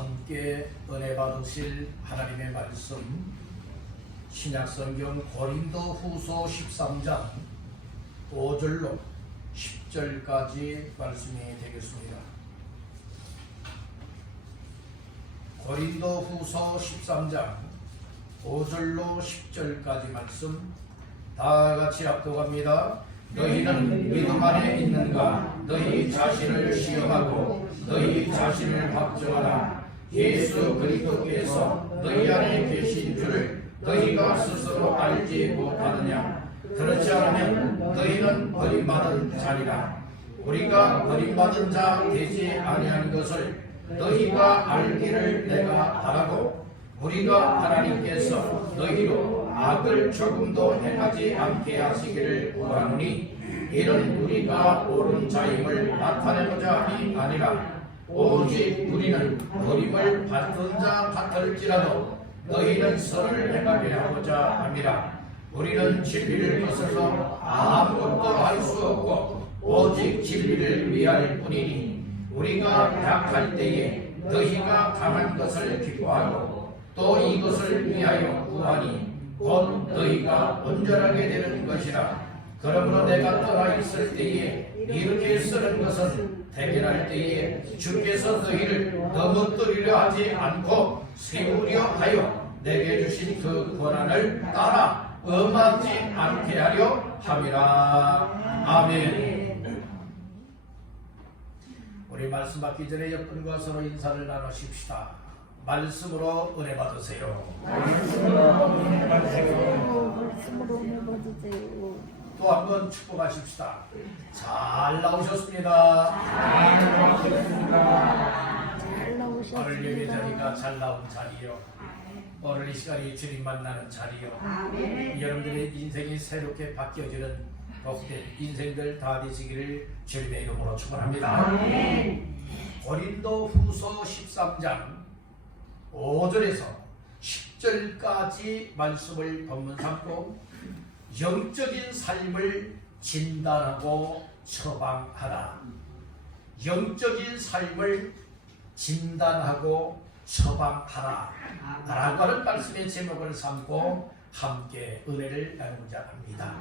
함께 은혜 받으실 하나님의 말씀 신약성경 고린도후서 13장 5절로 10절까지 말씀이 되겠습니다. 고린도후서 13장 5절로 10절까지 말씀 다 같이 합독합니다. 너희는 믿음 안에 있는가? 너희 자신을 시험하고 너희 자신을 확정하라. 예수 그리스도께서 너희 안에 계신 줄을 너희가 스스로 알지 못하느냐? 그렇지 않으면 너희는 버림받은 자니라. 우리가 버림받은 자 되지 아니한 것을 너희가 알기를 내가 바라고, 우리가 하나님께서 너희로 악을 조금도 행하지 않게 하시기를 구하노니, 이는 우리가 옳은 자임을 나타내고자 함이 아니라 오직 우리는 버림을 받은 자 같을지라도 너희는 선을 행하게 하고자 함이라. 우리는 진리를 거슬러 아무것도 할 수 없고 오직 진리를 위할 뿐이니, 우리가 약할 때에 너희가 강한 것을 기뻐하고 또 이것을 위하여 구하니 곧 너희가 온전하게 되는 것이라. 그러므로 내가 떠나 있을 때에 이렇게 쓰는 것은 대견할 때에 주께서 너희를 넘어뜨리려 하지 않고 세우려 하여 내게 주신 그 권한을 따라 엄하지 않게 하려 함이라. 아멘. 우리 말씀 받기 전에 옆분과 서로 인사를 나누십시다. 말씀으로 은혜 받으세요. 말씀으로 은혜 받으세요. 또 한 번 축복하십시다. 잘 나오셨습니다. 오늘 예배 자리가 잘 나온 자리요. 오늘 이 시간이 주님 만나는 자리요. 여러분들의 인생이 새롭게 바뀌어지는 복된 인생들 다 되시기를 주님의 이름으로 축원합니다. 고린도후서 13장 5절에서 10절까지 말씀을 본문 삼고 영적인 삶을 진단하고 처방하라. 영적인 삶을 진단하고 처방하라 라고 하는 말씀의 제목을 삼고 함께 은혜를 나누고자 합니다.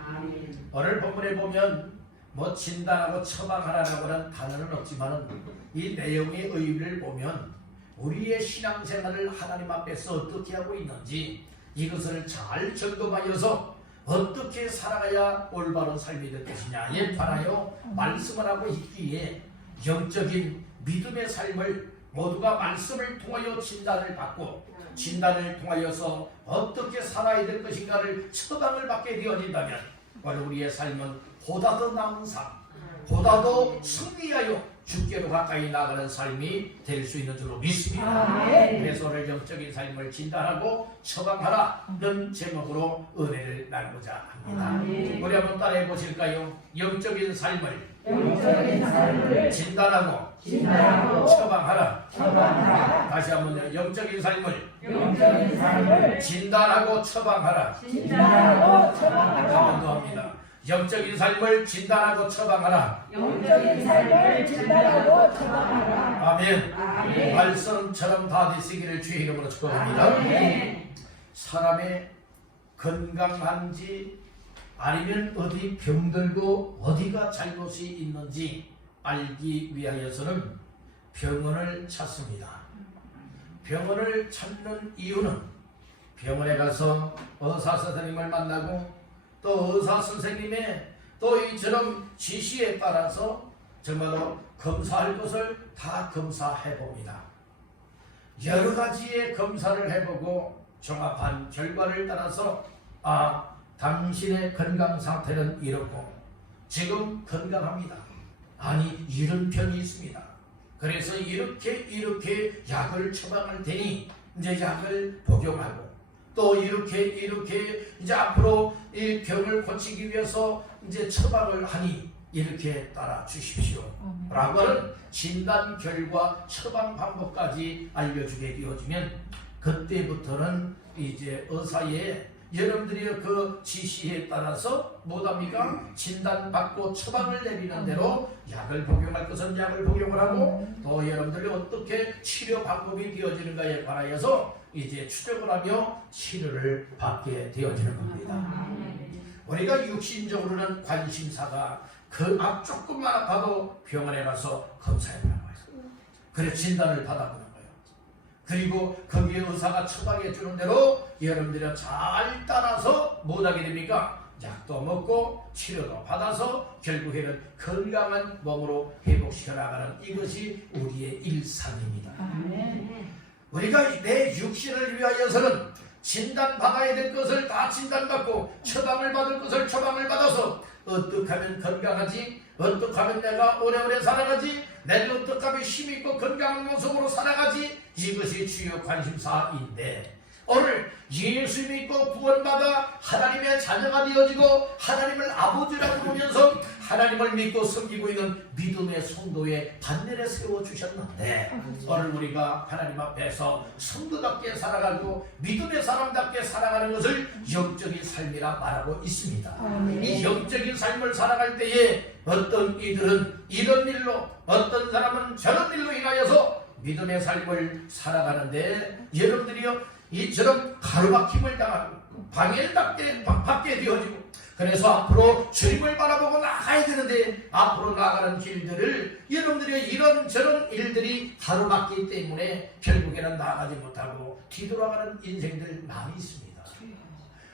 오늘 본문에 보면 뭐 진단하고 처방하라라고 하는 단어는 없지만 이 내용의 의미를 보면 우리의 신앙생활을 하나님 앞에서 어떻게 하고 있는지 이것을 잘 점검하여서 어떻게 살아가야 올바른 삶이 될 것이냐에 관하여 말씀을 하고 있기에 영적인 믿음의 삶을 모두가 말씀을 통하여 진단을 받고 진단을 통하여서 어떻게 살아야 될 것인가를 처방을 받게 되어진다면 바로 우리의 삶은 보다 더 나은 삶, 보다 더 승리하여 주께로 가까이 나가는 삶이 될 수 있는 줄로 믿습니다. 그래서 오늘 영적인 삶을 진단하고 처방하라는 제목으로 은혜를 나누고자 합니다. 우리 한번 따라해 보실까요? 영적인 삶을 진단하고 처방하라. 다시 한번요. 영적인 삶을 진단하고 처방하라. 한 번 더 합니다. 영적인 삶을 진단하고 처방하라. 아멘. 말씀처럼 다 되시기를 주의 이름으로 축복합니다. 사람의 건강한지 아니면 어디 병들고 어디가 잘못이 있는지 알기 위하여서는 병원을 찾습니다. 병원을 찾는 이유는 병원에 가서 의사 선생님을 만나고 또 의사 선생님의 또 이처럼 지시에 따라서 정말로 검사할 것을 다 검사해 봅니다. 여러 가지의 검사를 해보고 종합한 결과를 따라서 당신의 건강 상태는 이렇고 지금 건강합니다. 아니 이런 편이 있습니다. 그래서 이렇게 약을 처방할 테니 이제 약을 복용하고 또 이렇게 이제 앞으로 이 병을 고치기 위해서 이제 처방을 하니 이렇게 따라 주십시오 라고 하는 진단 결과 처방 방법까지 알려주게 되어지면 그때부터는 이제 의사의 여러분들이 그 지시에 따라서 뭐답니까? 진단받고 처방을 내리는 대로 약을 복용할 것은 약을 복용을 하고 또 여러분들이 어떻게 치료 방법이 되어지는가에 관하여서 이제 추적을 하며 치료를 받게 되어지는 겁니다. 우리가 육신적으로는 관심사가 그 앞 조금만 아파도 병원에 가서 검사해보는 거예요. 그래 진단을 받아보는 거예요. 그리고 거기에 의사가 처방해 주는 대로 여러분들이 잘 따라서 못하게 됩니까? 약도 먹고 치료도 받아서 결국에는 건강한 몸으로 회복시켜 나가는 이것이 우리의 일상입니다. 우리가 내 육신을 위하여서는 진단받아야 될 것을 다 진단받고 처방을 받을 것을 처방을 받아서 어떻게 하면 건강하지? 어떻게 하면 내가 오래오래 살아가지? 내가 어떻게 하면 힘있고 건강한 모습으로 살아가지? 이것이 주요 관심사인데 오늘 예수 믿고 구원받아 하나님의 자녀가 되어지고 하나님을 아버지라고 부르면서 하나님을 믿고 섬기고 있는 믿음의 성도의 반열에 세워주셨는데 오늘 우리가 하나님 앞에서 성도답게 살아가고 믿음의 사람답게 살아가는 것을 영적인 삶이라 말하고 있습니다. 이 영적인 삶을 살아갈 때에 어떤 이들은 이런 일로 어떤 사람은 저런 일로 인하여서 믿음의 삶을 살아가는데 여러분들이요 이처럼 가로막힘을 당하고 방해를 받게 되어지고 그래서 앞으로 주님을 바라보고 나가야 되는데 앞으로 나가는 길들을 여러분들이 이런저런 일들이 가로막기 때문에 결국에는 나가지 못하고 뒤돌아가는 인생들 많이 있습니다.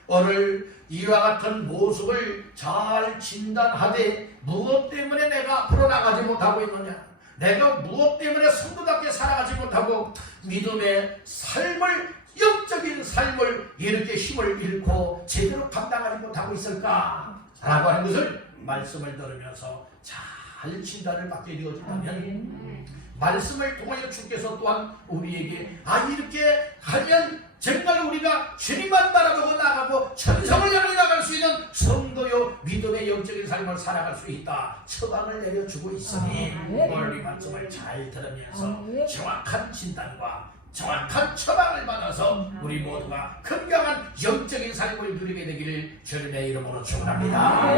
오늘 이와 같은 모습을 잘 진단하되 무엇 때문에 내가 앞으로 나가지 못하고 있느냐, 내가 무엇 때문에 성도답게 살아가지 못하고 믿음의 삶을 영적인 삶을 이렇게 힘을 잃고 제대로 감당하지 못하고 있을까? 라고 하는 것을 말씀을 들으면서 잘 진단을 받게 되어진다면 말씀을 통하여 주께서 또한 우리에게 이렇게 하면 정말 우리가 주님만 바라보고 나가고 천성을 향해 나갈 수 있는 성도요 믿음의 영적인 삶을 살아갈 수 있다 처방을 내려주고 있으니 오늘 이 말씀을 잘 들으면서 정확한 진단과 정확한 처방을 받아서 우리 모두가 건강한 영적인 삶을 누리게 되기를 주님의 이름으로 축원합니다.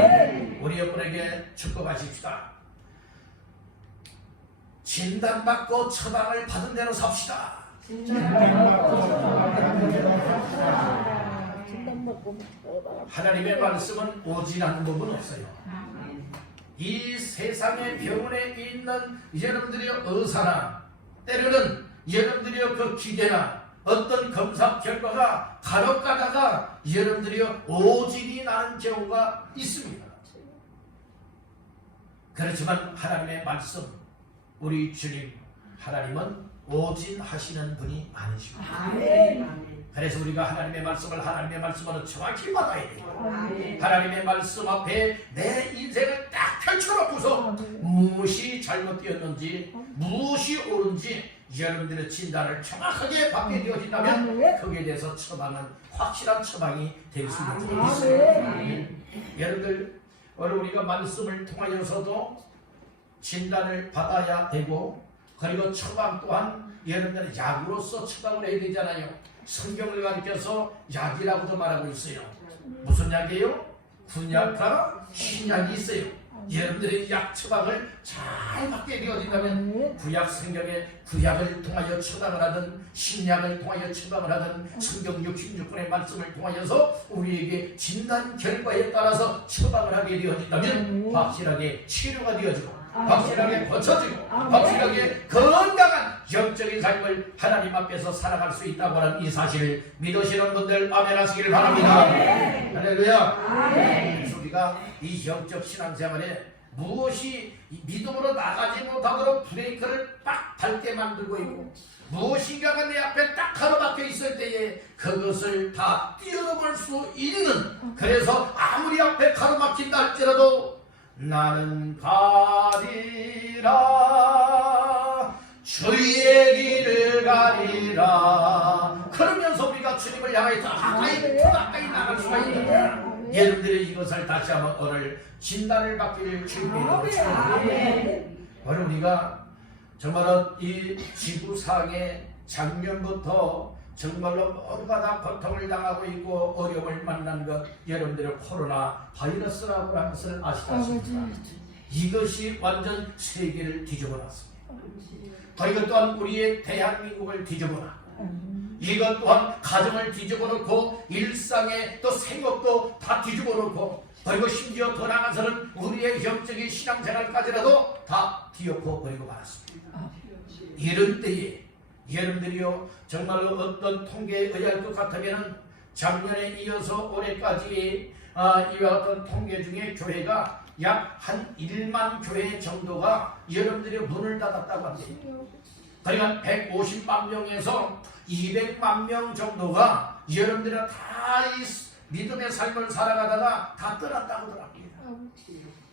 우리 여러분에게 축복하십시다. 진단받고 처방을 받은 대로 삽시다. 하나님의 말씀은 오지 않는 법은 없어요. 이 세상의 병원에 있는 여러분들의 의사나 때로는 여러분들이 그 기계나 어떤 검사 결과가 간혹 가다가 여러분들이 오진이 나는 경우가 있습니다. 그렇지만 하나님의 말씀 우리 주님 하나님은 오진하시는 분이 아니십니다. 그래서 우리가 하나님의 말씀으로 정확히 받아야 돼요. 하나님의 말씀 앞에 내 인생을 딱 펼쳐놓고서 무엇이 잘못되었는지 무엇이 옳은지 여러분들의 진단을 정확하게 받게 되어진다면 거기에 대해서 처방은 확실한 처방이 될 수 있습니다. 여러분들 오늘 우리가 말씀을 통하여서도 진단을 받아야 되고 그리고 처방 또한 여러분들은 약으로서 처방을 해야 되잖아요. 성경을 가리켜서 약이라고도 말하고 있어요. 무슨 약이에요? 군약과 신약이 있어요. 여러분들이 약 처방을 잘 받게 되어진다면 구약 성경에 구약을 통하여 처방을 하든 신약을 통하여 처방을 하든 성경 66권의 말씀을 통하여서 우리에게 진단 결과에 따라서 처방을 하게 되어진다면 확실하게 치료가 되어지고 확실하게 고쳐지고 확실하게 건강한 영적인 삶을 하나님 앞에서 살아갈 수 있다고 하는 이 사실을 믿으시는 분들 아멘 하시기를 바랍니다. 할렐루야. 그래서 우리가 이 영적 신앙생활에 무엇이 믿음으로 나가지 못하도록 브레이크를 딱 밟게 만들고 있고 무엇인가가 내 앞에 딱 가로막혀 있을 때에 그것을 다 뛰어넘을 수 있는 그래서 아무리 앞에 가로막힌다 할지라도 나는 가리라 주의 길을 가리라 그러면서 우리가 주님을 향해 더 가까이 나갈 수가 있는 거야. 여러분들이 이것을 다시 한번 오늘 진단을 받기를 주님으로 축원합니다. 오늘 우리가 정말 이 지구상에 작년부터 정말로 모두가 다 고통을 당하고 있고 어려움을 만난 것, 여러분들의 코로나 바이러스라고 하는 것을 아시겠습니까? 이것이 완전 세계를 뒤집어놨습니다. 이것 또한 우리의 대한민국을 뒤집어놨고, 이것 또한 가정을 뒤집어놓고 일상의 또 생업도 다 뒤집어놓고, 그리고 심지어 더 나아가서는 우리의 영적인 신앙생활까지라도 다 뒤엎어 버리고 말았습니다. 이런 때에 여러분들이요, 정말로 어떤 통계에 의할 것 같으면 작년에 이어서 올해까지 이와 같은 통계 중에 교회가 약 한 1만 교회 정도가 여러분들이 문을 닫았다고 합니다. 그러니까 150만 명에서 200만 명 정도가 여러분들은 다 이 믿음의 삶을 살아가다가 다 떠났다고 합니다.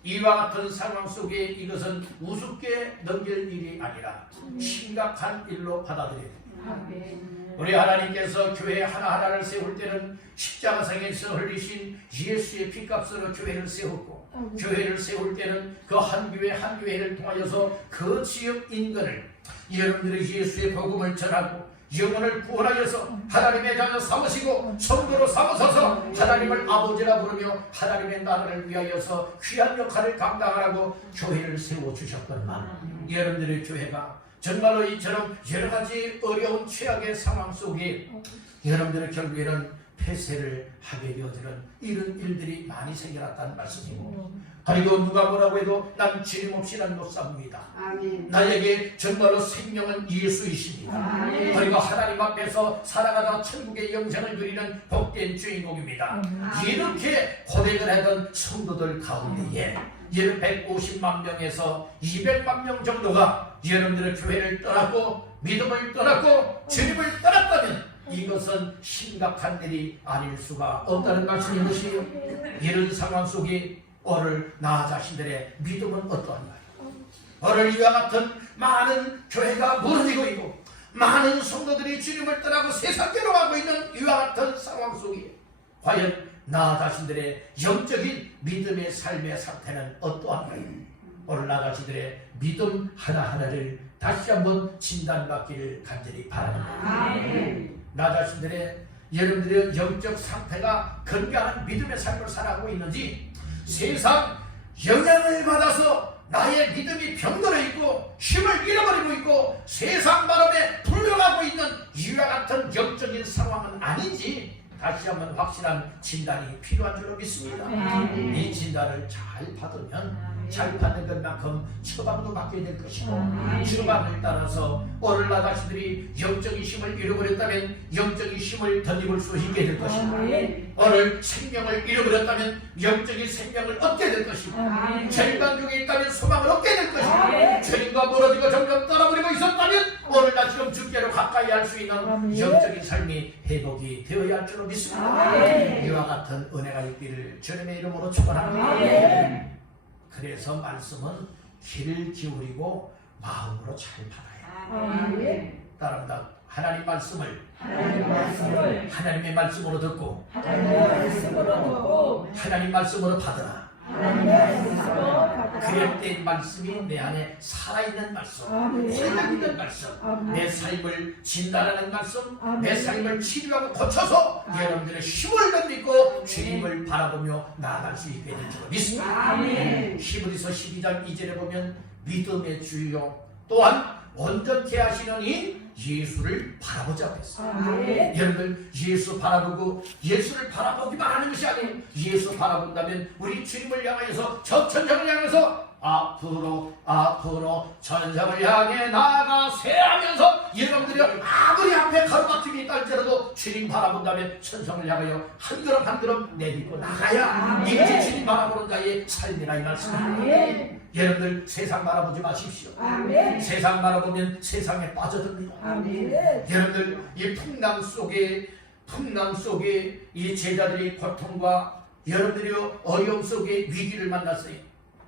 이와 같은 상황 속에 이것은 우습게 넘길 일이 아니라 심각한 일로 받아들여야 됩니다. 우리 하나님께서 교회 하나하나를 세울 때는 십자가상에서 흘리신 예수의 피값으로 교회를 세웠고, 교회를 세울 때는 그 한 교회 한 교회를 통하여서 그 지역 인근을 여러분들의 예수의 복음을 전하고 영혼을 구원하여서 하나님의 자녀 삼으시고 성도로 삼으셔서 하나님을 아버지라 부르며 하나님의 나라를 위하여서 귀한 역할을 감당하라고 교회를 세워주셨건만, 여러분들의 교회가 정말로 이처럼 여러가지 어려운 최악의 상황 속에 여러분들의 결국에는 폐쇄를 하게 되어지는 이런 일들이 많이 생겨났다는 말씀이고, 그리고 누가 뭐라고 해도 난 주님없이 난 못 삽니다. 나에게 정말로 생명은 예수이십니다. 그리고 하나님 앞에서 살아가다 천국의 영생을 누리는 복된 주인공입니다. 이렇게 고백을 하던 성도들 가운데에 150만 명에서 200만 명 정도가 여러분들의 교회를 떠났고 믿음을 떠났고 주님을 떠났다면 이것은 심각한 일이 아닐 수가 없다는 말씀인 것이요. 이런 상황 속에 오늘 나 자신들의 믿음은 어떠한가요? 오늘 이와 같은 많은 교회가 무너지고 있고 많은 성도들이 주님을 떠나고 세상대로 가고 있는 이와 같은 상황 속에 과연 나 자신들의 영적인 믿음의 삶의 상태는 어떠한가요? 오늘 나 자신들의 믿음 하나하나를 다시 한번 진단받기를 간절히 바랍니다. 나 자신들의 여러분들의 영적 상태가 건강한 믿음의 삶을 살아가고 있는지, 세상 영향을 받아서 나의 믿음이 병들어 있고 힘을 잃어버리고 있고 세상 바람에 불려가고 있는 이와 같은 영적인 상황은 아닌지 다시 한번 확실한 진단이 필요한 줄로 믿습니다. 이 진단을 잘 받으면 잘 받는 것만큼 처방도 받게 될 것이고, 처방을 따라서 오늘 나 자신들이 영적인 힘을 잃어버렸다면 영적인 힘을 덧입을 수 있게 될 것이고, 오늘 생명을 잃어버렸다면 영적인 생명을 얻게 될 것이고, 죄인간 중에 있다면 소망을 얻게 될 것이고, 죄인과 멀어지고 점점 떠나버리고 있었다면 오늘 나 지금 주께로 가까이 할 수 있는 영적인 삶이 회복이 되어야 할 줄로 믿습니다. 이와 같은 은혜가 있기를 주님의 이름으로 축원합니다. 그래서 말씀은 귀를 기울이고 마음으로 잘 받아야 따릅니다. 하나님 말씀을 하나님의 말씀으로 듣고 하나님 말씀으로 받으라. 그릇된 말씀이 내 안에 살아있는 말씀, 살아있는 말씀, 내 삶을 진단하는 말씀, 내 삶을 치료하고 고쳐서 여러분들의 힘을 믿고 주님을 바라보며 나아갈 수 있게 될 줄 믿습니다. 히브리서 12장 2절에 보면 믿음의 주요 또한 온전케 하시는 이 예수를 바라보자 했어요. 여러분들 예수 바라보고 예수를 바라보기만 하는 것이 아니에요. 예수 바라본다면 우리 주님을 향해서 저 천상을 향해서 앞으로 천상을 향해 나아가세 하면서 여러분들이 아무리 앞에 가로막힘이 있다 할지라도 주님 바라본다면 천상을 향하여 한 걸음 한 걸음 내딛고 나가야 이것이 주님 바라보는 자의 삶이라 이 말씀입니다. 여러분들 세상 바라보지 마십시오. 세상 바라보면 세상에 빠져듭니다. 여러분들 이 풍랑 속에 이 제자들이 고통과 여러분들이 어려움 속에 위기를 만났어요.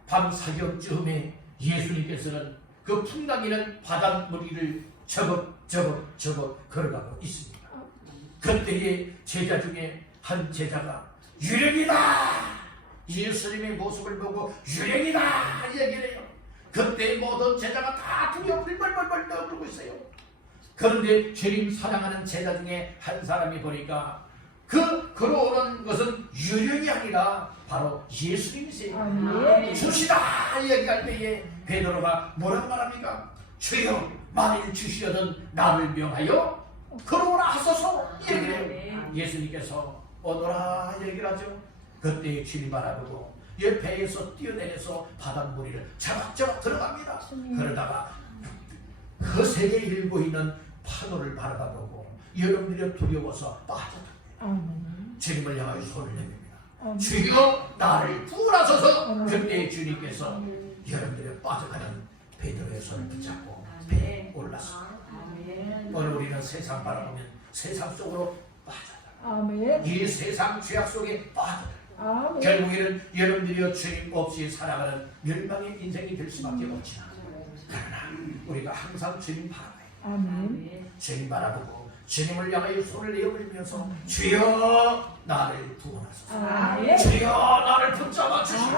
밤 사경쯤에 예수님께서는 그 풍랑이는 바닷물 위를 저벅 걸어가고 있습니다. 그때에 제자 중에 한 제자가 유령이다! 예수님의 모습을 보고 유령이다! 얘기를 해요. 그때 모든 제자가 다 두려워 벌벌벌 떠들고 있어요. 그런데 주님 사랑하는 제자 중에 한 사람이 보니까 걸어오는 것은 유령이 아니라 바로 예수님이세요. 주시다 얘기할 때에 베드로가 뭐라고 말합니까? 주여 만일 주시려던 나를 명하여 걸어오라 하소서 얘기를 해요. 예수님께서 오너라 얘기를 하죠. 그때 주님 바라보고 배에서 뛰어내려서 바닷물이를 자박자박 들어갑니다. 그러다가 그 세계에 일고 있는 파도를 바라보고 여러분들이 두려워서 빠져듭니다. 주님을 향하여 손을 내밉니다. 주여 나를 구원하소서. 그때 주님께서 여러분들이 빠져가는 베드로의 손을 붙잡고 배에 올랐습니다. 오늘 우리는 세상 바라보면 세상 속으로 빠져들어요. 이 세상 죄악 속에 빠져들어요. 결국에는 여러분들이 주님 없이 살아가는 멸망의 인생이 될 수밖에 없지만 그러나 우리가 항상 주님 바라봐요. 주님 바라보고 주님을 향하여 손을 내어버리면서 주여 나를 구원하소서. 주여 나를 붙잡아 주시고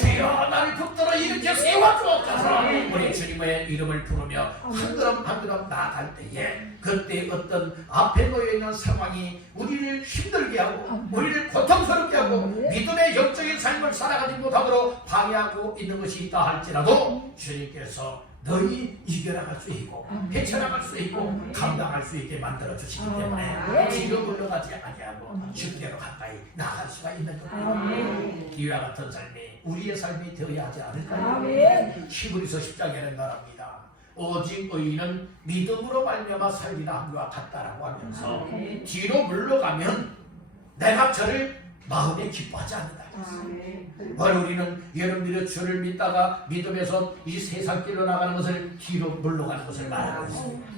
주여 나를 붙들어 일으켜 세워주옵소서. 우리 주님의 이름을 부르며 한 걸음 한 걸음 나아갈 때에 그때 어떤 앞에 놓여있는 상황이 우리를 힘들게 하고 우리를 고통스럽게 하고 믿음의 영적인 삶을 살아가지 못하도록 방해하고 있는 것이 있다 할지라도 주님께서 너희 이겨나갈 수 있고 헤쳐나갈 수 있고 감당할 수 있게 만들어 주시기 때문에 뒤로 물러가지 아니하고 주께로 가까이 나아갈 수가 있는 겁니다. 이와 같은 삶이 우리의 삶이 되어야 하지 않을까요? 히브리서 10장에는 말합니다. 오직 의인은 믿음으로 말미암아 살리라 함과 같다라고 하면서 뒤로 물러가면 내가 저를 마음에 기뻐하지 않는다. 바로 우리는 여러분들의 주를 믿다가 믿음에서 이 세상 길로 나가는 것을 뒤로 물러가는 것을 말하고 있습니다.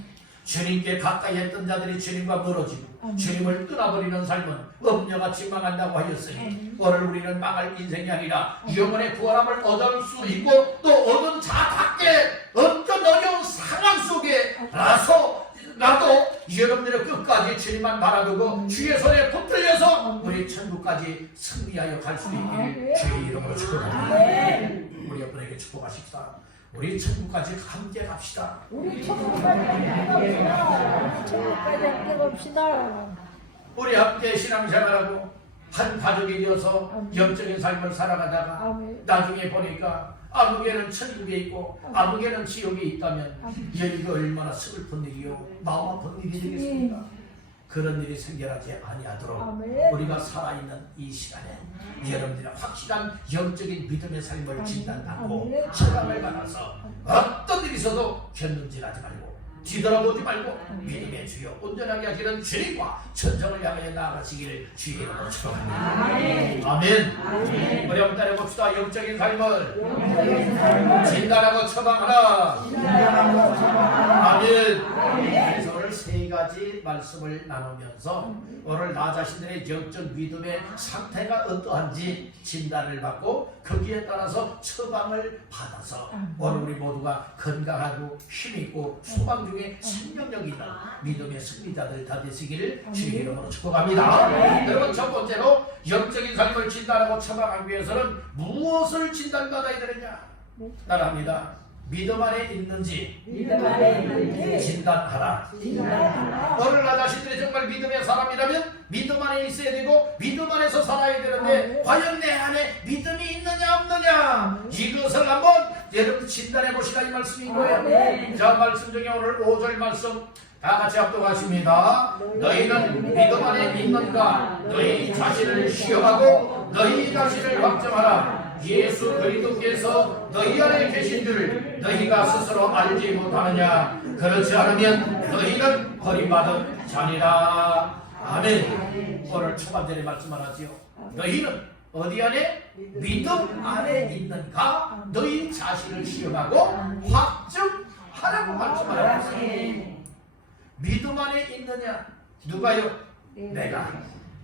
주님께 가까이 했던 자들이 주님과 멀어지고 주님을 떠나버리는 삶은 음녀같이 망한다고 하였으니 오늘 우리는 망할 인생이 아니라 영원의 구원함을 얻을 수 있고 또 얻은 자답게 어떤 어려운 상황 속에 나도 여러분들의 끝까지 주님만 바라보고 주의 손에 붙들려서 우리 천국까지 승리하여 갈 수 있기를 주의 이름으로 축복합니다. 우리 여러분에게 축복하십시다. 우리 천국까지 함께 갑시다. 우리 천국까지 함께 갑시다. 우리 천국까지 함께 갑시다. 우리 함께 신앙생활하고 한 가족이 되어서 영적인 삶을 살아가다가 나중에 보니까 아무개는 천국에 있고 아무개는 지옥에 있다면 여기가 얼마나 슬픈 일이요 마음 아픈 일이 되겠습니까? 그런 일이 생겨나지 아니하도록 우리가 살아있는 이 시간에 여러분들이 확실한 영적인 믿음의 삶을 진단받고 체감을 받아서 어떤 일이 있어도 견눈질하지 말고 뒤돌아보지 말고 믿음의 주여 온전하게 하시는 주님과 천성을 향하여 나아가시기를 주의 이름으로 축복합니다. 아멘. 우리 한번 따라봅시다. 영적인 삶을 진단하고 처방하라. 아멘. 그래서 오늘 세 가지 말씀을 나누면서 오늘 나 자신들의 영적 믿음의 상태가 어떠한지 진단을 받고 거기에 따라서 처방을 받아서 오늘 우리 모두가 건강하고 힘있고 소망 중에 생명력이 있는 믿음의 승리자들 다 되시기를 주의 이름으로 축복합니다. 여러분 첫 번째로 영적인 삶을 진단하고 처방하기 위해서는 무엇을 진단받아야 되느냐? 따라합니다. 믿음 안에 있는지 진단하라. 오늘 나 자신들이 정말 믿음의 사람이라면 믿음 안에 있어야 되고 믿음 안에서 살아야 되는데 과연 내 안에 믿음이 있느냐 없느냐 이것을 한번 여러분 진단해 보시라 이 말씀인 거예요. 자 말씀 중에 오늘 5절 말씀 다 같이 합독하십니다. 너희는 믿음 안에 있는가? 너희 자신을 시험하고 너희 자신을 확정하라. 예수 그리스도께서 너희 안에 계신 줄 너희가 스스로 알지 못하느냐? 그렇지 않으면 너희는 버림받은 자니라. 아멘. 오늘 초반절에 말씀하지요. 너희는 어디 안에? 믿음 안에 있는가? 너희 자신을 시험하고 확증하라고 말씀하셨어요. 믿음 안에 있느냐? 누가요? 내가.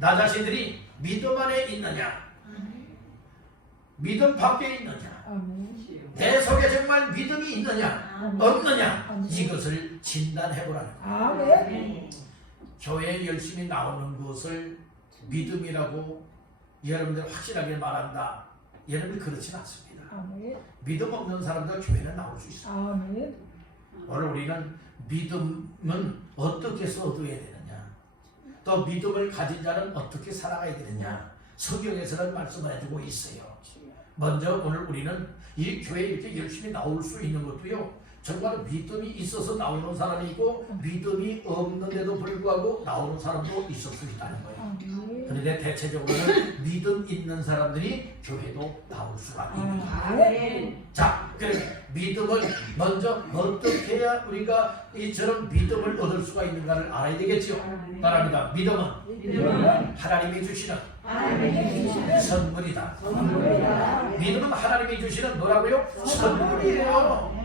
나 자신들이 믿음 안에 있느냐? 믿음 밖에 있느냐? 내 속에 정말 믿음이 있느냐? 없느냐? 이것을 진단해보라는 거예요. 교회에 열심히 나오는 것을 믿음이라고 여러분들 확실하게 말한다. 여러분 그렇진 않습니다. 믿음 없는 사람도 교회는 나올 수 있습니다. 오늘 우리는 믿음은 어떻게 해서 얻어야 되느냐, 또 믿음을 가진 자는 어떻게 살아가야 되느냐, 성경에서는 말씀을 해주고 있어요. 먼저 오늘 우리는 이 교회에 이렇게 열심히 나올 수 있는 것도요, 정말 믿음이 있어서 나오는 사람이 있고 믿음이 없는데도 불구하고 나오는 사람도 있을 수 있다는 거예요. 그런데 대체적으로는 믿음 있는 사람들이 교회도 나올 수가 있는 거예요. 자, 그래서 믿음을 먼저 어떻게 해야 우리가 이처럼 믿음을 얻을 수가 있는가를 알아야 되겠죠. 따라합니다. 믿음은 하나님이 주시는 선물이다. 믿음은 하나님이 주시는 뭐라고요? 선물이에요.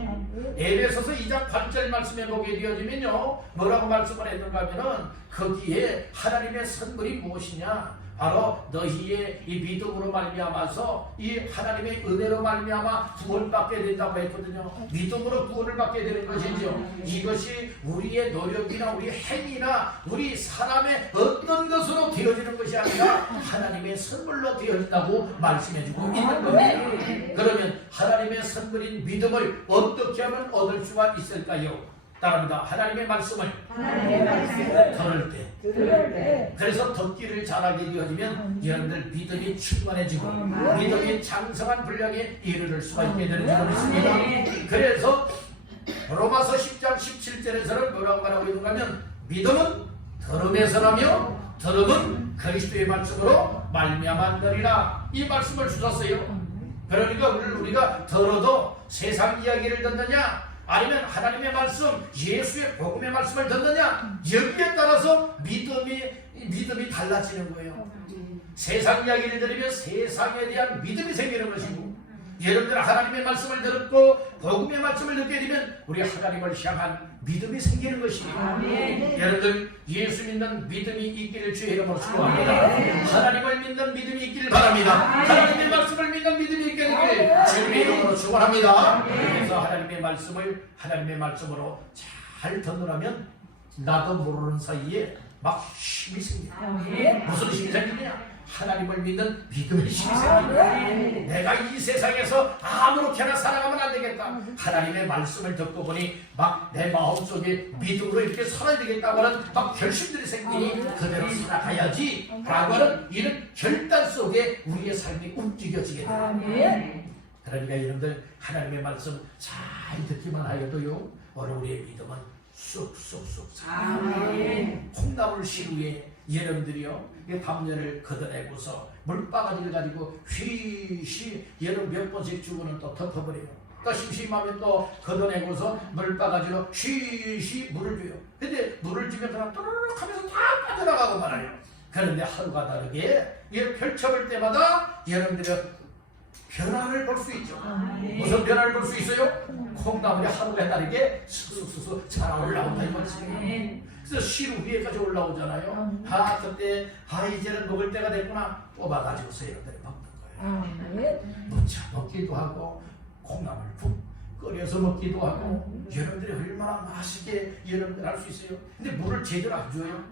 에베소서 2장 8절 말씀에 보게 되어지면요, 뭐라고 말씀을 했는가 하면은 거기에 하나님의 선물이 무엇이냐, 바로 너희의 이 믿음으로 말미암아서 이 하나님의 은혜로 말미암아 구원받게 된다고 했거든요. 믿음으로 구원을 받게 되는 것이죠. 이것이 우리의 노력이나 우리 행위나 우리 사람의 어떤 것으로 되어지는 것이 아니라 하나님의 선물로 되어진다고 말씀해주고 있는 겁니다. 그러면 하나님의 선물인 믿음을 어떻게 하면 얻을 수가 있을까요? 따라합니다. 하나님의 말씀을 들을 때, 그래서 듣기를 잘하게 되어지면 여러분들 믿음이 충만해지고 믿음이 장성한 분량에 이르를 수가 있게 되는 줄 믿습니다. 그래서 로마서 10장 17절에서는 뭐라고 말하고 있는가 하면 믿음은 들음에서라며 들음은 그리스도의 말씀으로 말미암았느니라, 이 말씀을 주셨어요. 그러니까 우리가 들어도 세상 이야기를 듣느냐, 아니면 하나님의 말씀, 예수의 복음의 말씀을 듣느냐, 여기에 따라서 믿음이 달라지는 거예요. 세상 이야기를 들으면 세상에 대한 믿음이 생기는 것이고, 여러분들 하나님의 말씀을 듣고 복음의 말씀을 듣게 되면 우리 하나님을 향한 믿음이 생기는 것이에요. 여러분들 예수 믿는 믿음이 있기를 주의 이름으로 축원합니다. 하나님을 믿는 믿음이 있기를 바랍니다. 하나님의 말씀을 믿는 믿음이 있게 되기를 주의 이름으로 축원합니다. 그래서 하나님의 말씀을 하나님의 말씀으로 잘 듣느라면 나도 모르는 사이에 막 힘이 생겨요. 무슨 힘이 생기냐? 하나님을 믿는 믿음의 힘이 생깁니다. 내가 이 세상에서 아무렇게나 살아가면 안 되겠다. 하나님의 말씀을 듣고 보니 막 내 마음속에 믿음으로 이렇게 살아야 되겠다고 하는 막 결심들이 생기니 그대로 살아가야지 라고 하는 이런 결단 속에 우리의 삶이 움직여지게 됩니다. 그러니까 여러분들 하나님의 말씀 잘 듣기만 하여도요, 오늘 우리의 믿음은 쑥쑥쑥 콩나물 시루에 여러분들이요, 담요를 걷어내고서 물바가지를 가지고 휘쉬 여러분 몇 번씩 주고는 또 덮어버려요. 또 심심하면 또 걷어내고서 물바가지로 쉬쉬 물을 줘요. 근데 물을 주면 그냥 또르륵 하면서 다 빠져나가고 말아요. 그런데 하루가 다르게 이를 펼쳐볼 때마다 여러분들이 변화를 볼 수 있죠. 무슨 변화를 볼 수 있어요? 콩나물이 하루가 다르게 수수수수 잘 올라온다 이 말씀이에요. 그래서 시루 위에까지 올라오잖아요. 그때 이제는 먹을 때가 됐구나, 뽑아가지고서 여러분들이 먹는 거예요. 무쳐 먹기도 하고 콩나물 푹 끓여서 먹기도 하고, 여러분들이 얼마나 맛있게 여러분들 할 수 있어요. 근데 물을 제대로 안 줘요.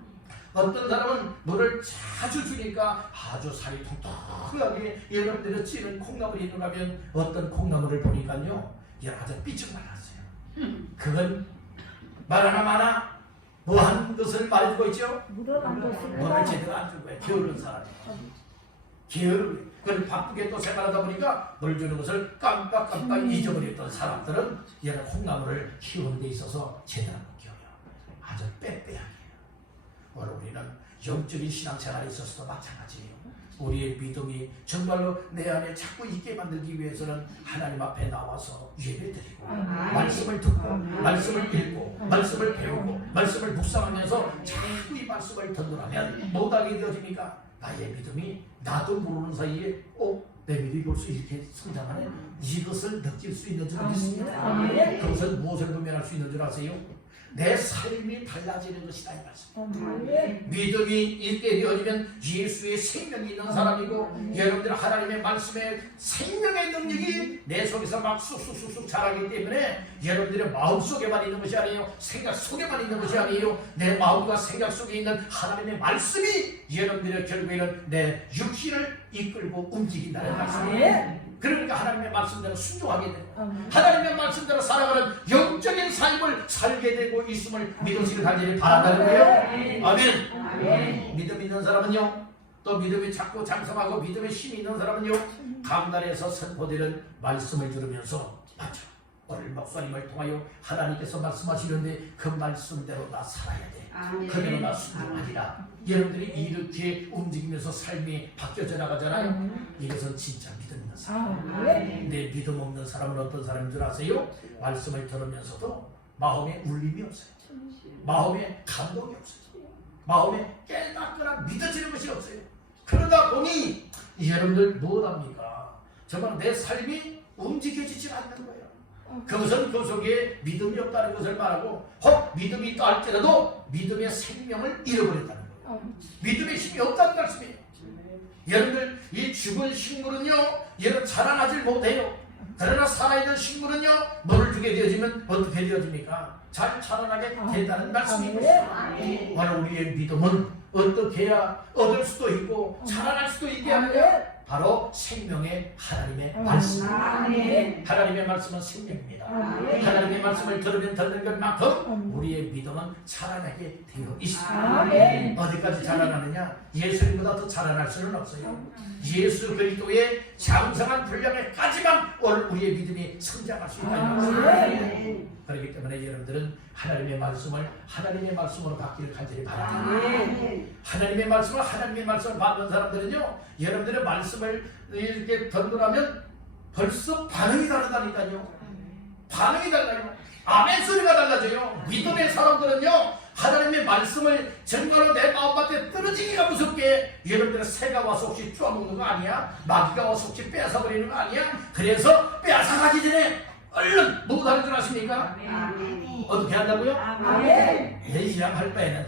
어떤 사람은 물을 자주 주니까 아주 살이 통통하게 여러분들이 찌는 콩나물이 있는가면, 어떤 콩나물을 보니까요, 아주 삐쩍 말랐어요. 그건 말하나 마나 뭐한 것을 말해주고 있죠? 물을 제대로 안 준 거예요. 게으른 사람이. 게으르게. 그걸 바쁘게 또 생활하다 보니까 물 주는 것을 깜빡 잊어버렸던 사람들은 여러 콩나물을 키우는 데 있어서 제대로 못 키워요. 아주 빼빼하게. 오늘 우리는 영적인 신앙생활에 있어서도 마찬가지예요. 우리의 믿음이 정말로 내 안에 자꾸 있게 만들기 위해서는 하나님 앞에 나와서 예배드리고 말씀을 듣고 말씀을 읽고 말씀을 배우고 말씀을 묵상하면서 자꾸 이 말씀을 듣는다면 못하게 되어지니까 나의 믿음이 나도 모르는 사이에 내 믿음이 벌써 이렇게 성장하네, 이것을 느낄 수 있는 줄 믿습니다. 그것을 무엇을 보면 할 수 있는 줄 아세요? 내 삶이 달라지는 것이다 이 말씀. 믿음이 있게 되어지면 예수의 생명이 있는 사람이고, 여러분들 하나님의 말씀에 생명의 능력이 내 속에서 막 쑥쑥쑥쑥 자라기 때문에 여러분들의 마음 속에만 있는 것이 아니에요. 생각 속에만 있는 것이 아니에요. 내 마음과 생각 속에 있는 하나님의 말씀이 여러분들의 결국에는 내 육신을 이끌고 움직인다는 말씀이에요. 그러니까 하나님의 말씀대로 순종하게 되고 하나님의 말씀대로 살아가는 영 영적인 삶을 살게 되고 있음을 믿으시길 간절히 바란다는 거예요. 아멘. 믿음 있는 사람은요, 또 믿음이 자꾸 장성하고 믿음의 힘이 있는 사람은요, 강단에서 선포되는 말씀을 들으면서 맞아, 오늘 목사님을 통하여 하나님께서 말씀하시는데 그 말씀대로 나 살아야 돼. 그대로 나 순종하리라. 여러분들이 이렇게 움직이면서 삶이 바뀌어져 나가잖아요. 이것은 진짜 믿음 있는 사람. 내 믿음 없는 사람은 어떤 사람인 줄 아세요? 말씀을 들으면서도 마음에 울림이 없어요. 마음에 감동이 없어요. 마음에 깨닫거나 믿어지는 것이 없어요. 그러다 보니 여러분들 무엇합니까? 정말 내 삶이 움직여지지 않는 거예요. 그것은 그 속에 믿음이 없다는 것을 말하고, 혹 믿음이 있다 할지라도 믿음의 생명을 잃어버렸다는 거예요. 믿음의 힘이 없다는 말씀이에요. 여러분들 이 죽은 식물은요, 얘는 자라나질 못해요. 그러나 살아있는 식물은요, 물을 주게 되어지면 어떻게 되어집니까? 잘 자라나게 된다는 말씀입니다. 오늘 우리의 믿음은 어떻게 해야 얻을 수도 있고 자라날 수도 있게 하느냐? 바로 생명의 하나님의 말씀. 하나님의 말씀은 생명입니다. 하나님의 말씀을 들으면 듣는 것만큼 우리의 믿음은 자라나게 되어 있습니다. 어디까지 자라나느냐? 예수님보다 더 자라날 수는 없어요. 예수 그리스도의 장성한 분량에까지만 우리의 믿음이 성장할 수 있다는 것입니다. 그렇기 때문에 여러분들은 하나님의 말씀으로 받기를 간절히 바랍니다. 하나님의 말씀을 받는 사람들은요, 여러분들의 말씀을 이렇게 던져하면 벌써 반응이 다르다니까요. 반응이 달라요. 아멘 소리가 달라져요. 믿음의 사람들은요, 하나님의 말씀을 정말로 내 마음밭에 떨어지기가 무섭게, 여러분들은 새가 와서 혹시 쪼아먹는 거 아니야? 마귀가 와서 혹시 뺏어버리는 거 아니야? 그래서 뺏어가기 전에 얼른 누구 다른 줄 아십니까? 어떻게 한다고요? 내시랑 할 바에는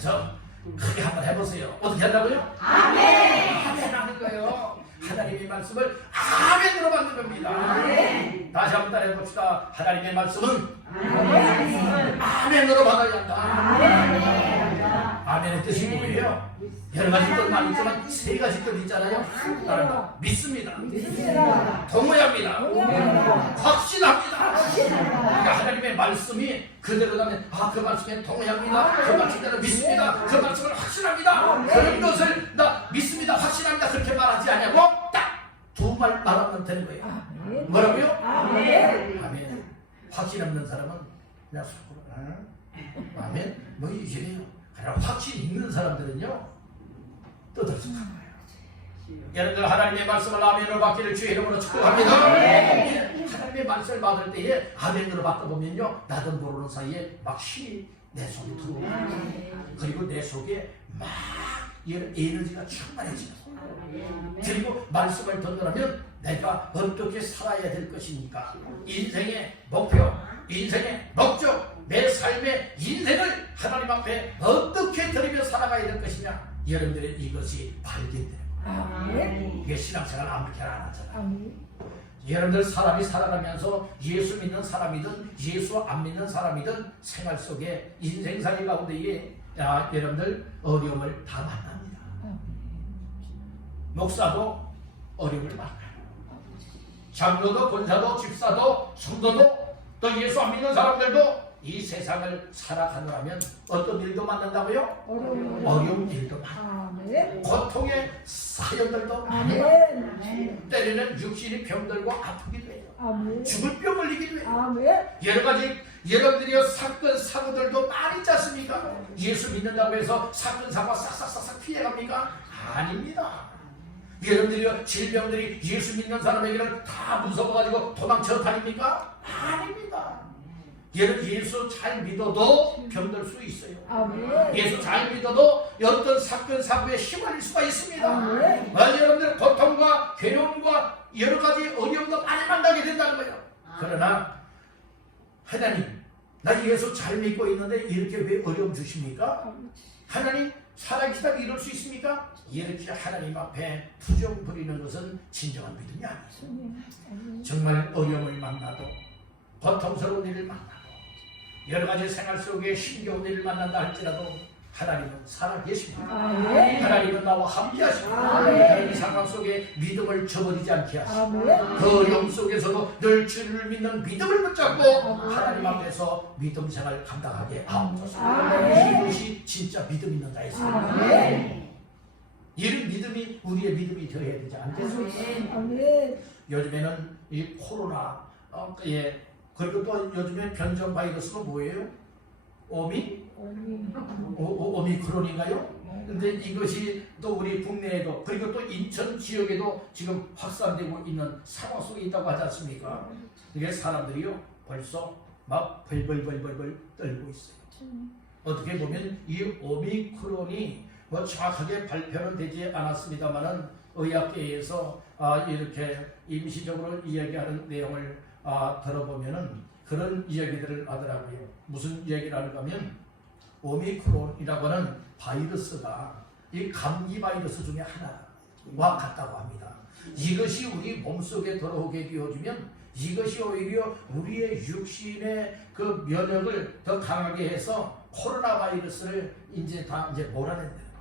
크게 한번 해보세요. 어떻게 한다고요? 아멘 하는 거예요. 하나님의 말씀을 아멘으로 받는 겁니다. 다시 한번 따라해 봅시다. 하나님의 말씀은 아멘으로 받아야 한다. 아멘의 뜻이 뭐예요? 여러 가지 뜻 많이 있지만 세 가지 뜻 있잖아요. 따라합니다. 믿습니다. 동의합니다. 확신합니다. 그러니까 하나님의 말씀이 그대로라면 그 말씀에 동의합니다. 그 말씀대로 믿습니다. 그 말씀을 확신합니다. 그런 것을 나 믿습니다. 확신합니다. 그렇게 말하지 않냐고 딱 두 말 말하면 되는 거예요. 뭐라고요? 아멘. 확신 없는 사람은 그냥 속으로 아멘 뭐 이래요. 그냥 확신 있는 사람들은요 떠들썩한 거예요. 여러분들 하나님의 말씀을 아멘으로 받기를 주의 이름으로 축복합니다. 하나님의 말씀을 받을 때에 아멘으로 받다 보면요, 나도 모르는 사이에 막 힘이 내 속에 들어오고, 그리고 내 속에 막 이런 에너지가 충만해지고, 그리고 말씀을 던져하면 내가 어떻게 살아야 될 것입니까? 인생의 목표, 인생의 목적, 내 삶의 인생을 하나님 앞에 어떻게 드리며 살아가야 될 것이냐, 여러분들의 이것이 발견돼요. 이게 신앙생활 아무렇게나 안 하잖아요. 여러분들 사람이 살아가면서 예수 믿는 사람이든 예수 안 믿는 사람이든 생활 속에 인생살이 가운데에 여러분들 어려움을 다 만납니다. 목사도 어려움을 만나요. 장로도 권사도 집사도 성도도 또 예수 안 믿는 사람들도 이 세상을 살아가느라면 어떤 일도 만난다고요? 어려운 일도 많아요. 고통의 사연들도 많아요. 때로는 육신이 병들고 아프기도 해요. 죽을 병 걸리기도 해요. 여러 가지 여러분들이 사건 사고들도 많이 있지 않습니까? 예수 믿는다고 해서 사건 사고 싹싹싹 피해갑니까? 아닙니다. 여러분들이 질병들이 예수 믿는 사람에게는 다 무서워가지고 도망쳐 다닙니까? 아닙니다. 예수 잘 믿어도 병들 수 있어요. 예수 잘 믿어도 어떤 사건 사고에 휘말릴 수가 있습니다. 여러분들 고통과 괴로움과 여러 가지 어려움도 많이 만나게 된다는 거예요. 그러나 하나님, 나 예수 잘 믿고 있는데 이렇게 왜 어려움 주십니까? 하나님 살아계시다고 이럴 수 있습니까? 이렇게 하나님 앞에 투정 부리는 것은 진정한 믿음이 아니죠. 정말 어려움을 만나도, 고통스러운 일을 만나도, 여러 가지 생활 속에 힘겨운 일을 만난다 할지라도 하나님은 살아계십니다. 아멘. 하나님은 나와 함께 하십니다. 아멘. 이 상황 속에 믿음을 저버리지 않게 하시고 아멘. 그 어려움 속에서도 늘 주를 믿는 믿음을 붙잡고 하나님 앞에서 믿음 생활 감당하게 하옵소서. 아멘. 이것이 진짜 믿음 있는 자의 삶입니다. 아멘. 이런 믿음이 우리의 믿음이 되어야 되지 않겠습니까? 아멘. 요즘에는 이 코로나 그리고 또 요즘에 변종 바이러스가 뭐예요? 오미크론인가요? 근데 이것이 또 우리 국내에도 그리고 또 인천 지역에도 지금 확산되고 있는 상황 속에 있다고 하지 않습니까? 이게 사람들이요 벌써 막 벌벌 떨고 있어요. 어떻게 보면 이 오미크론이 뭐 정확하게 발표는 되지 않았습니다만은 의학계에서 이렇게 임시적으로 이야기하는 내용을 들어보면은 그런 이야기들을 하더라고요. 무슨 이야기를 하는가 하면 오미크론이라고 하는 바이러스가 이 감기 바이러스 중에 하나와 같다고 합니다. 이것이 우리 몸속에 들어오게 되어지면 이것이 오히려 우리의 육신의 그 면역을 더 강하게 해서 코로나 바이러스를 이제 몰아낸다.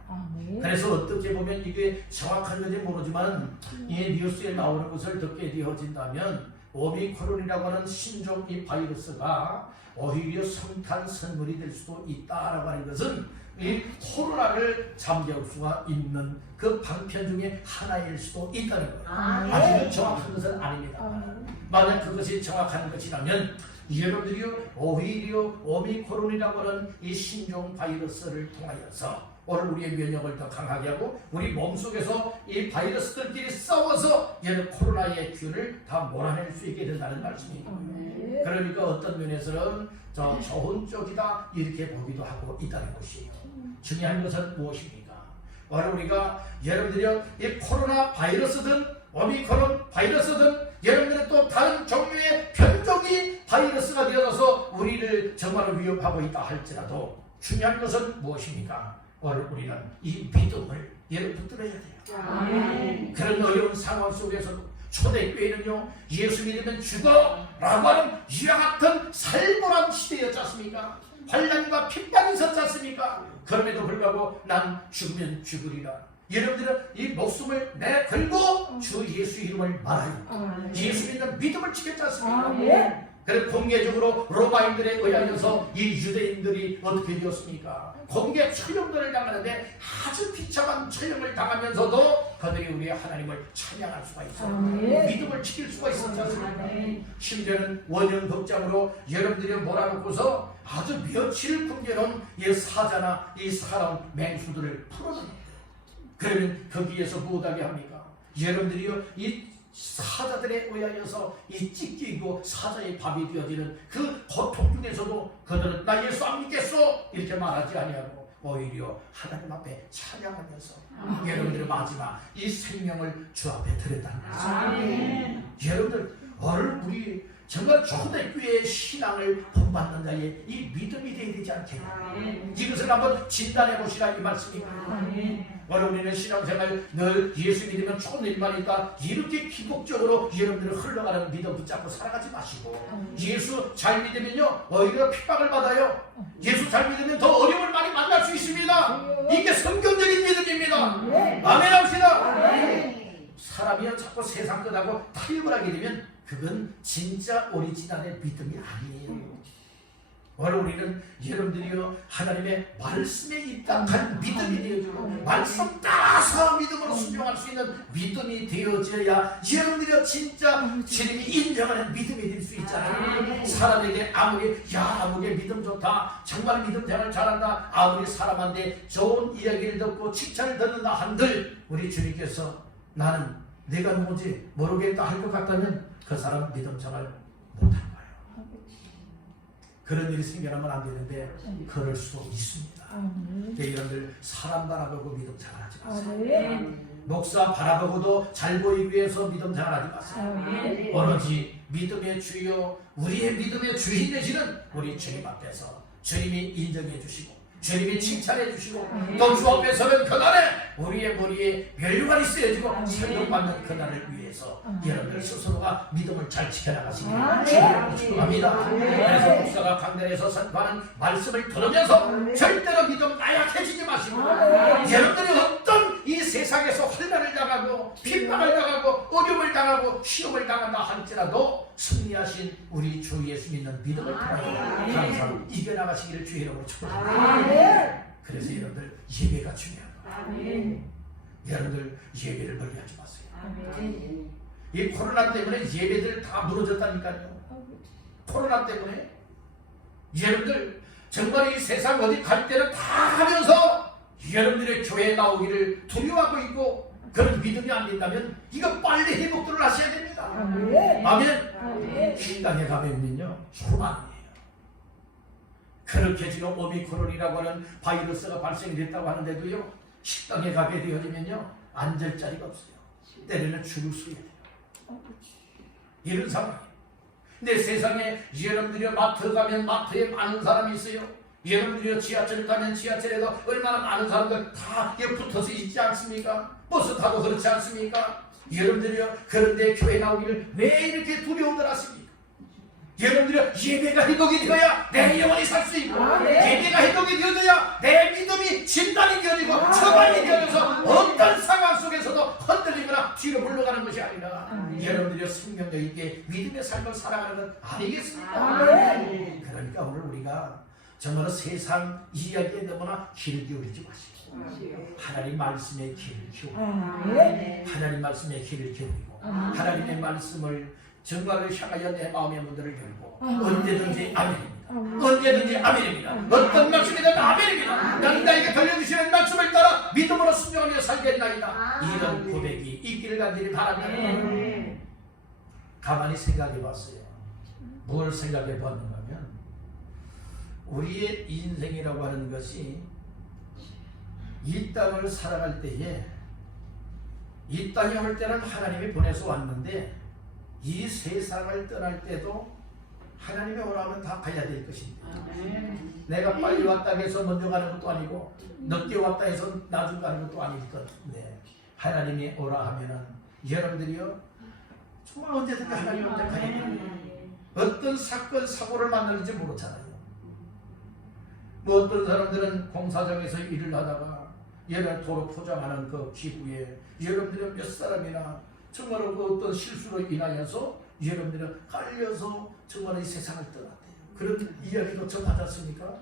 그래서 어떻게 보면 이게 정확한 건지 모르지만 이 뉴스에 나오는 것을 듣게 되어진다면 오미크론이라고 하는 신종 이 바이러스가 오히려 성탄 선물이 될 수도 있다라고 하는 것은 이 코로나를 잠재울 수가 있는 그 방편 중에 하나일 수도 있다는 거예요. 아직은 정확한 것은 아닙니다. 만약 그것이 정확한 것이라면 여러분들이 오히려 오미크론이라고 하는 이 신종 바이러스를 통하여서 오늘 우리의 면역을 더 강하게 하고 우리 몸속에서 이 바이러스들끼리 싸워서 얘는 코로나의 균을 다 몰아낼 수 있게 된다는 말씀입니다. 그러니까 어떤 면에서는 좋은 쪽이다 이렇게 보기도 하고 있다는 것이에요. 중요한 것은 무엇입니까? 오늘 우리가 여러분들이 이 코로나 바이러스든 오미크론 바이러스든 여러분들은 또 다른 종류의 변종이 바이러스가 되어서 우리를 정말 위협하고 있다 할지라도 중요한 것은 무엇입니까? 오늘 우리는 이 믿음을 여러분 붙들어야 돼요. 그런 어려운 상황 속에서도 초대교회는요 예수 믿으면 죽어 라고 하는 이와 같은 살벌한 시대였지 않습니까? 환난과 핍박이 있었지 않습니까? 그럼에도 불구하고 난 죽으면 죽으리라. 여러분들은 이 목숨을 내걸고 주 예수 이름을 말하여 예수 믿는 믿음을 지켰지 않습니까? 그래서 공개적으로 로마인들에 의하여서 이 유대인들이 어떻게 되었습니까? 공개 처형들을 당하는데 아주 비참한 처형을 당하면서도 그들이 우리의 하나님을 찬양할 수가 있어요. 믿음을 지킬 수가 있었지 않습니까? 심지어는 원형 극장으로 여러분들이 몰아놓고서 아주 며칠 굶겨놓은 이 사자나 이 사람 맹수들을 풀어냅니다. 그러면 거기에서 무엇하게 합니까? 여러분들이요 이 사자들에 의하여서 이 찢기고 사자의 밥이 되어지는 그 고통 중에서도 그들은 나 예수 안 믿겠어 이렇게 말하지 아니하고 오히려 하나님 앞에 찬양하면서 여러분들의 마지막 이 생명을 주 앞에 드렸다는 것입니다. 여러분들 오늘 우리 정말 초대교회의 신앙을 본받는 자의 이 믿음이 되어야 되지 않겠냐. 이것을 한번 진단해 보시라 이 말씀입니다. 오늘 우리는 신앙생활 늘 예수 믿으면 좋은 일만 있다 이렇게 기복적으로 여러분들은 흘러가는 믿음 붙잡고 살아가지 마시고 예수 잘 믿으면요 오히려 핍박을 받아요. 예수 잘 믿으면 더 어려움을 많이 만날 수 있습니다. 이게 성경적인 믿음입니다. 아멘 합시다. 사람이요 자꾸 세상 끝하고 타협을 하게 되면 그건 진짜 오리지널의 믿음이 아니에요. 오늘 우리는 여러분들이요 하나님의 말씀에 입각한 믿음이 되어지고 말씀 따라서 믿음으로 순종할 수 있는 믿음이 되어져야 여러분들이 진짜 주님이 인정하는 믿음이 될 수 있잖아요. 사람에게 아무리 아무게 믿음 좋다 정말 믿음 생활 잘한다 아무리 사람한테 좋은 이야기를 듣고 칭찬을 듣는다 한들 우리 주님께서 나는 내가 누군지 모르겠다 할 것 같다면 그 사람 믿음 생활 못할 거예요. 그런 일이 생겨나면 안 되는데 그럴 수도 있습니다. 여러분들 사람 바라보고 믿음 생활하지 마세요. 목사 바라보고도 잘 보이기 위해서 믿음 생활하지 마세요. 오로지 믿음의 주요 우리의 믿음의 주인 되시는 우리 주님 앞에서 주님이 인정해 주시고 주님이 칭찬해 주시고 또 주 앞에 서는 그날에 우리의 머리에 멸류관이 쓰여지고 설명받는 그날을 위해서 여러분들 스스로가 믿음을 잘 지켜나가시길 주님으로 축복합니다. 그래서 목사가 목사가 강단에서 선포하는 말씀을 들으면서 절대로 믿음 나약해지지 마시고 여러분들이 어떤 이 세상에서 환난을 당하고 핍박을 당하고 어려움을 당하고 시험을 당한다 할지라도 승리하신 우리 주 예수 믿는 믿음을 통해 항상 이겨나가시기를 주의 이름으로 축복합니다. 그래서 여러분들 예배가 중요합니다. 여러분들 예배를 멀리하지 마세요. 이 코로나 때문에 예배들 다 무너졌다니까요. 코로나 때문에 여러분들 정말 이 세상 어디 갈 때는 다 하면서 여러분들의 교회에 나오기를 두려워하고 있고 그런 믿음이 안 된다면 이거 빨리 회복들을 하셔야 됩니다. 아멘. 식당에 가면요 소망이에요. 그렇게 지금 오미크론이라고 하는 바이러스가 발생됐다고 하는데도요 식당에 가게 되어지면요 앉을 자리가 없어요. 때로는 줄을 서야 돼요. 이런 상황이에요. 근데 세상에 여러분들이 마트 가면 마트에 많은 사람이 있어요. 여러분들이 지하철 가면 지하철에도 얼마나 많은 사람들 다 붙어서 있지 않습니까? 버스 타도 그렇지 않습니까? 여러분들이요 그런데 교회 나오기를 왜 이렇게 두려움들 하십니까? 여러분들이 예배가 회복이 되어야 내 영혼이 살 수 있고 예배가 회복이 되어야 내 믿음이 진단이 되어지고 처방이 되어져서 어떤 상황 속에서도 흔들리거나 뒤로 물러가는 것이 아니라 여러분들이 생명력 있게 믿음의 삶을 살아가는 것 아니겠습니까? 그러니까 오늘 우리가 정말 세상 이야기에 너무나 귀를 기울이지 마시고 하나님 말씀에 귀를 기울이고 하나님 말씀에 귀를 기울이고 하나님의 말씀을 정말로 향하여 내 마음의 문들을 열고 언제든지 아멘입니다. 언제든지 아멘입니다. 어떤 말씀이든 아멘입니다. 나는 나에게 들려주시는 말씀을 따라 믿음으로 순종하며 살겠나이다. 이런 고백이 있기를 간절히 바랍니다. 가만히 생각해 봤어요. 뭘 생각해 봤는가 하면 우리의 인생이라고 하는 것이 이 땅을 살아갈 때에 이 땅에 올 때는 하나님이 보내서 왔는데 이 세상을 떠날 때도 하나님이 오라면 다 가야 될 것입니다. 내가 빨리 왔다 해서 먼저 가는 것도 아니고 늦게 왔다 해서 나중 가는 것도 아닐 것 같은데 하나님이 오라 하면은 여러분들이요 정말 언제든지 하나님 앞에 가야 됩니다. 어떤 사건 사고를 만나는지 모르잖아요. 뭐 어떤 사람들은 공사장에서 일을 하다가 얘를 도로 포장하는 그 기구에 여러분들은 몇 사람이나 정말로 그 어떤 실수로 인하여서 여러분들은 깔려서 정말 이 세상을 떠났대요. 그런 이야기도 접하셨습니까?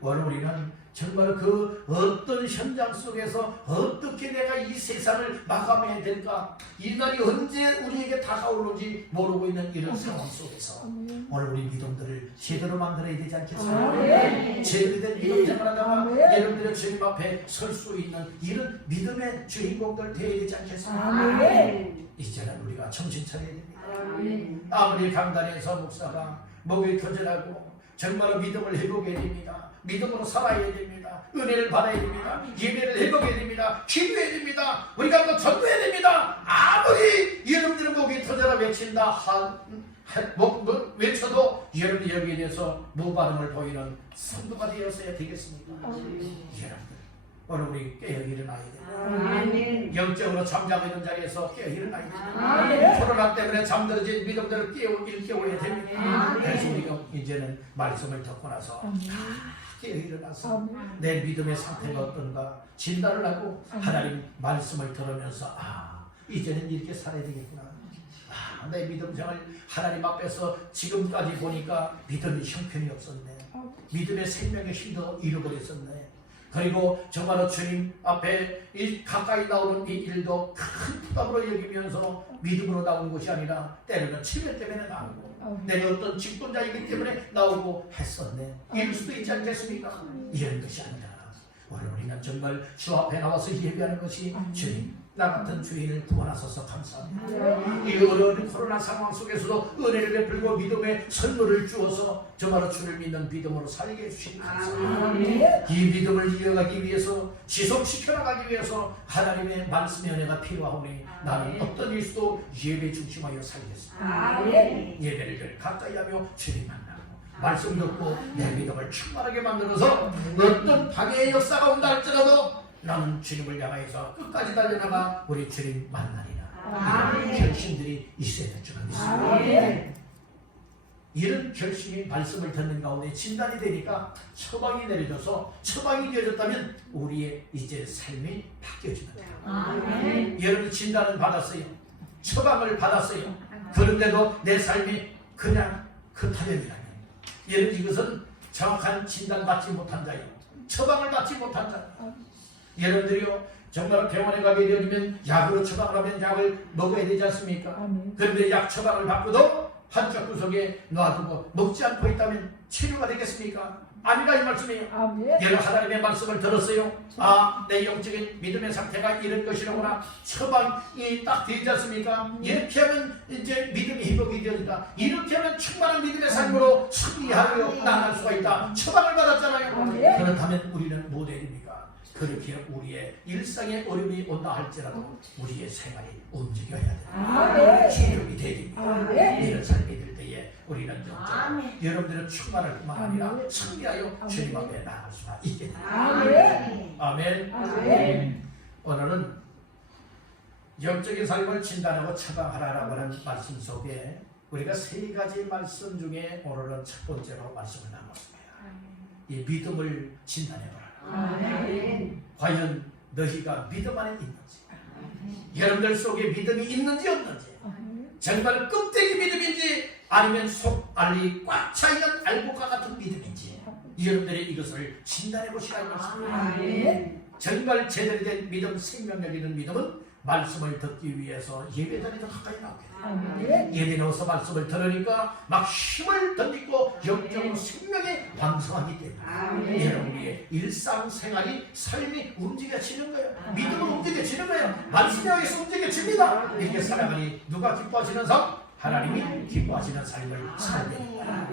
오늘 우리는 정말 그 어떤 현장 속에서 어떻게 내가 이 세상을 마감해야 될까? 이 날이 언제 우리에게 다가올는지 모르고 있는 이런 상황 속에서 오늘 우리 믿음들을 제대로 만들어야 되지 않겠습니까? 제대로 된 믿음 생활하다가 여러분들의 주님 앞에 설 수 있는 이런 믿음의 주인공들 되어야 되지 않겠습니까? 이제는 우리가 정신 차려야 됩니다. 아무리 강단에서 목사가 목이 터져나고 정말로 믿음을 회복해야 됩니다. 믿음으로 살아야 됩니다. 은혜를 받아야 됩니다. 예배를 회복해야 됩니다. 기도해야 됩니다. 우리가 또 전도해야 됩니다. 아무리 여러분들의 목이 터져라 외친다 외쳐도 여러분이 여기에 대해서 무반응을 보이는 성도가 되었어야 되겠습니까? 여러분들 오늘 우리 깨어 일어나야 됩니다. 영적으로 잠자고 있는 자리에서 깨어 일어나야 됩니다. 코로나 때문에 잠들어진 믿음들을 일깨워야 됩니다. 그래서 우리가 이제는 말씀을 듣고 나서 깨어 일어나서 내 믿음의 상태가 어떤가 진단을 하고 하나님 말씀을 들으면서 이제는 이렇게 살아야 되겠구나. 내 믿음 생활 하나님 앞에서 지금까지 보니까 믿음이 형편이 없었네. 믿음의 생명의 힘도 잃어버렸었네. 그리고 정말로 주님 앞에 이 가까이 나오는 이 일도 큰 부담으로 여기면서 믿음으로 나온 것이 아니라 때로는 치매 때문에 나오고 내 어떤 직분자이기 때문에 나오고 했었네. 이럴 수도 있지 않겠습니까? 이런 것이 아니라 오늘 우리는 정말 주 앞에 나와서 예배하는 것이 주님 나 같은 주인을 구원하셔서 감사합니다. 이 어려운 코로나 상황 속에서도 은혜를 베풀고 믿음의 선물을 주어서 정말로 주를 믿는 믿음으로 살게 해주시니 감사합니다. 이 믿음을 이어가기 위해서 지속시켜 나가기 위해서 하나님의 말씀의 은혜가 필요하오니 나는 어떤 일수도 예배 중심하여 살겠습니다. 예배를 가까이 하며 주님 만나고 말씀 듣고 내 믿음을 충만하게 만들어서 어떤 방해의 역사가 온다 할지라도 나는 주님을 향하여서 끝까지 달려나가 우리 주님 만나리라. 이런 결심들이 있어야 될 줄 믿습니다. 이런 결심이 말씀을 듣는 가운데 진단이 되니까 처방이 내려져서 처방이 되어졌다면 우리의 이제 삶이 바뀌어진다. 여러분 진단을 받았어요. 처방을 받았어요. 그런데도 내 삶이 그냥 그 타령이라면 여러분 이것은 정확한 진단 받지 못한 자예요. 처방을 받지 못한 자. 여러분들이요 정말 병원에 가게 되면 약으로 처방을 하면 약을 먹어야 되지 않습니까? 그런데 약 처방을 받고도 한쪽 구석에 놔두고 먹지 않고 있다면 치료가 되겠습니까? 아니라 이 말씀이에요. 여러분 하나님의 말씀을 들었어요. 아, 내 영적인 믿음의 상태가 이런 것이라구나. 처방이 딱 되지 않습니까? 이렇게 하면 이제 믿음이 회복이 되어진다. 이렇게 하면 충만한 믿음의 삶으로 승리하여 나아갈 수가 있다. 처방을 받았잖아요. 그렇다면 우리는 뭐 됩니까? 그렇게 우리의 일상에 어려움이 온다 할지라도 우리의 생활이 움직여야 돼요. 주력이 되립니다. 이런 삶이 될 때에 우리는 영적 여러분들은 충만할 뿐만 아니라 승리하여 주님 앞에 나갈 수가 있게 됩니다. 아멘. 오늘은 영적인 삶을 진단하고 처방하라라고 하는 말씀 속에 우리가 세 가지 말씀 중에 오늘은 첫 번째로 말씀을 나눴습니다. 이 믿음을 진단해보라. 과연 너희가 믿음 안에 있는지, 여러분들 속에 믿음이 있는지 없는지, 정말 껍데기 믿음인지 아니면 속 알이 꽉 차있는 알곡과 같은 믿음인지 여러분들이 이것을 진단해 보시라 이 말씀입니다. 정말 제대로 된 믿음, 생명력 있는 믿음은 말씀을 듣기 위해서 예배자리에 더 가까이 나오게 돼요. 예배 나와서 말씀을 들으니까 막 힘을 덧입고 영적 생명이 왕성하기 때문에 여러분의 일상생활이 삶이 움직여지는 거예요. 믿음은 움직여지는 거예요. 말씀에 의해서 움직여집니다. 이렇게 살아가니 누가 기뻐하시는 삶? 하나님이 기뻐하시는 삶을 살게 됩니다.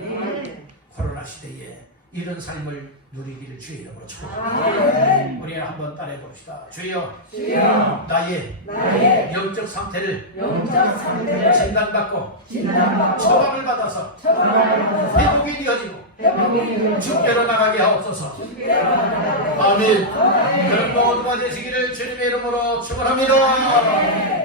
코로나 시대에 이런 삶을 누리기를 주의 이름으로 축복합니다. 우리 한번 따라해 봅시다. 주여, 나의 영적 상태를 진단받고 처방을 받아서 회복이 되어지고 주께로 나가게 하옵소서. 아멘. 그런 모두가 되시기를 주님의 이름으로 축원합니다.